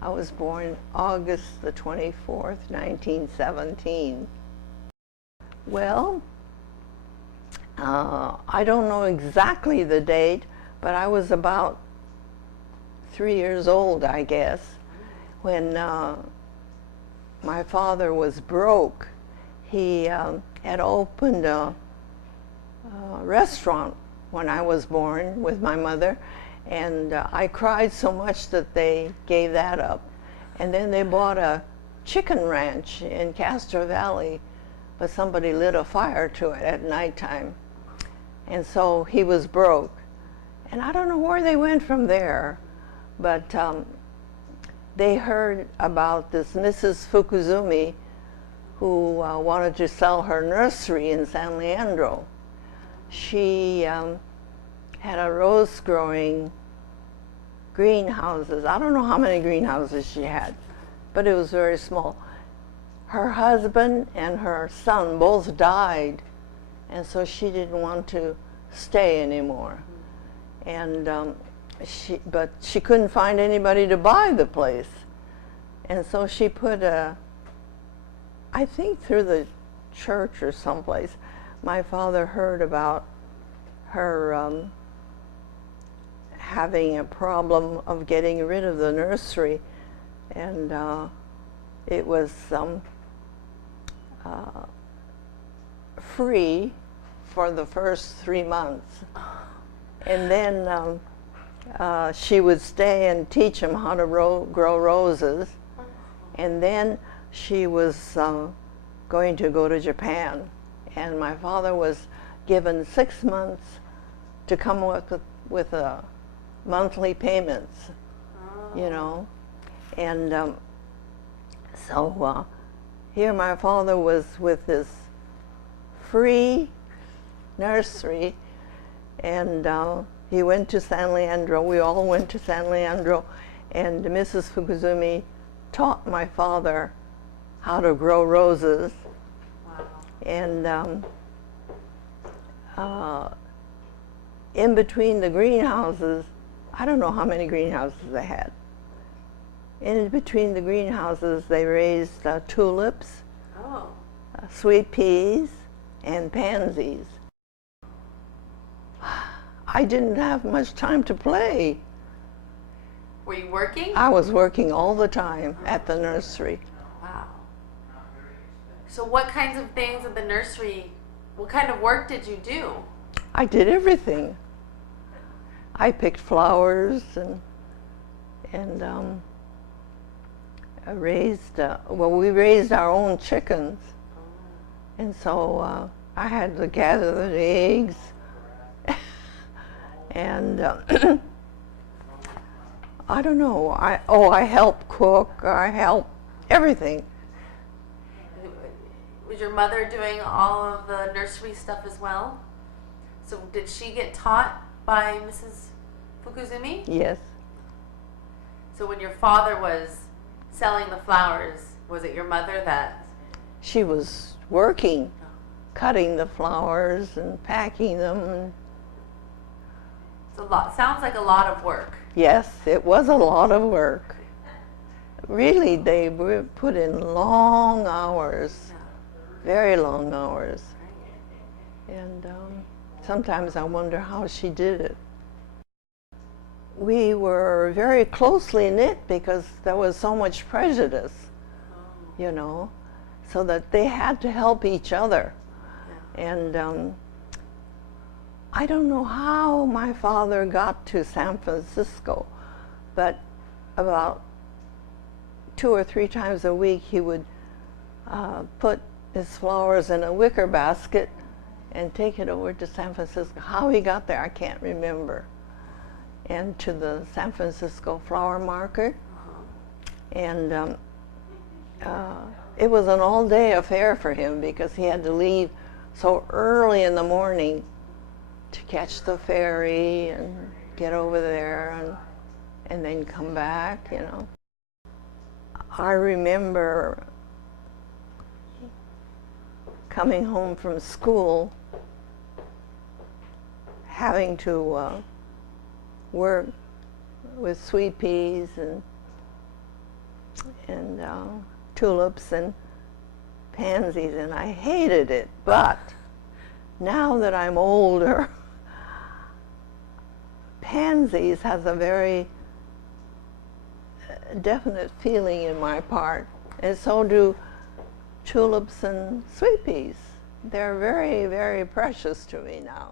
I was born August the 24th, 1917. Well, I don't know exactly the date, but I was about 3 years old, I guess, when my father was broke. He had opened a restaurant when I was born with my mother, and I cried so much that they gave that up. And then they bought a chicken ranch in Castro Valley, but somebody lit a fire to it at nighttime. And so he was broke. And I don't know where they went from there, but they heard about this Mrs. Fukuzumi who wanted to sell her nursery in San Leandro. She had a rose growing greenhouses. I don't know how many greenhouses she had, but it was very small. Her husband and her son both died, and so she didn't want to stay anymore. And but she couldn't find anybody to buy the place. And so she put I think through the church or someplace, my father heard about her having a problem of getting rid of the nursery, and it was free for the first 3 months. And then she would stay and teach him how to grow roses. And then she was going to go to Japan. And my father was given 6 months to come with monthly payments, you know. And so here my father was with this free nursery, and he went to San Leandro. We all went to San Leandro, and Mrs. Fukuzumi taught my father how to grow roses. Wow. And in between the greenhouses, I don't know how many greenhouses they had. In between the greenhouses, they raised tulips, Oh. Sweet peas, and pansies. I didn't have much time to play. Were you working? I was working all the time at the nursery. Wow. So what kinds of things at the nursery, what kind of work did you do? I did everything. I picked flowers and I raised, well, we raised our own chickens. And so I had to gather the eggs. And I don't know, I helped cook, I helped everything. Was your mother doing all of the nursery stuff as well? So did she get taught by Mrs. Fukuzumi? Yes. So when your father was selling the flowers, was it your mother that? She was working, cutting the flowers and packing them. And It's a lot. Sounds like a lot of work. yes, it was a lot of work. Really, they put in long hours, very long hours. And sometimes I wonder how she did it. We were very closely knit because there was so much prejudice, you know, so that they had to help each other. And I don't know how my father got to San Francisco, but about 2 or 3 times a week he would put his flowers in a wicker basket and take it over to San Francisco. How he got there, I can't remember. And to the San Francisco flower market. And it was an all-day affair for him because he had to leave so early in the morning to catch the ferry and get over there and then come back, you know. I remember coming home from school, having to work with sweet peas and and tulips and pansies, and I hated it. But now that I'm older, pansies has a very definite feeling in my part, and so do tulips and sweet peas. They're very, very precious to me now.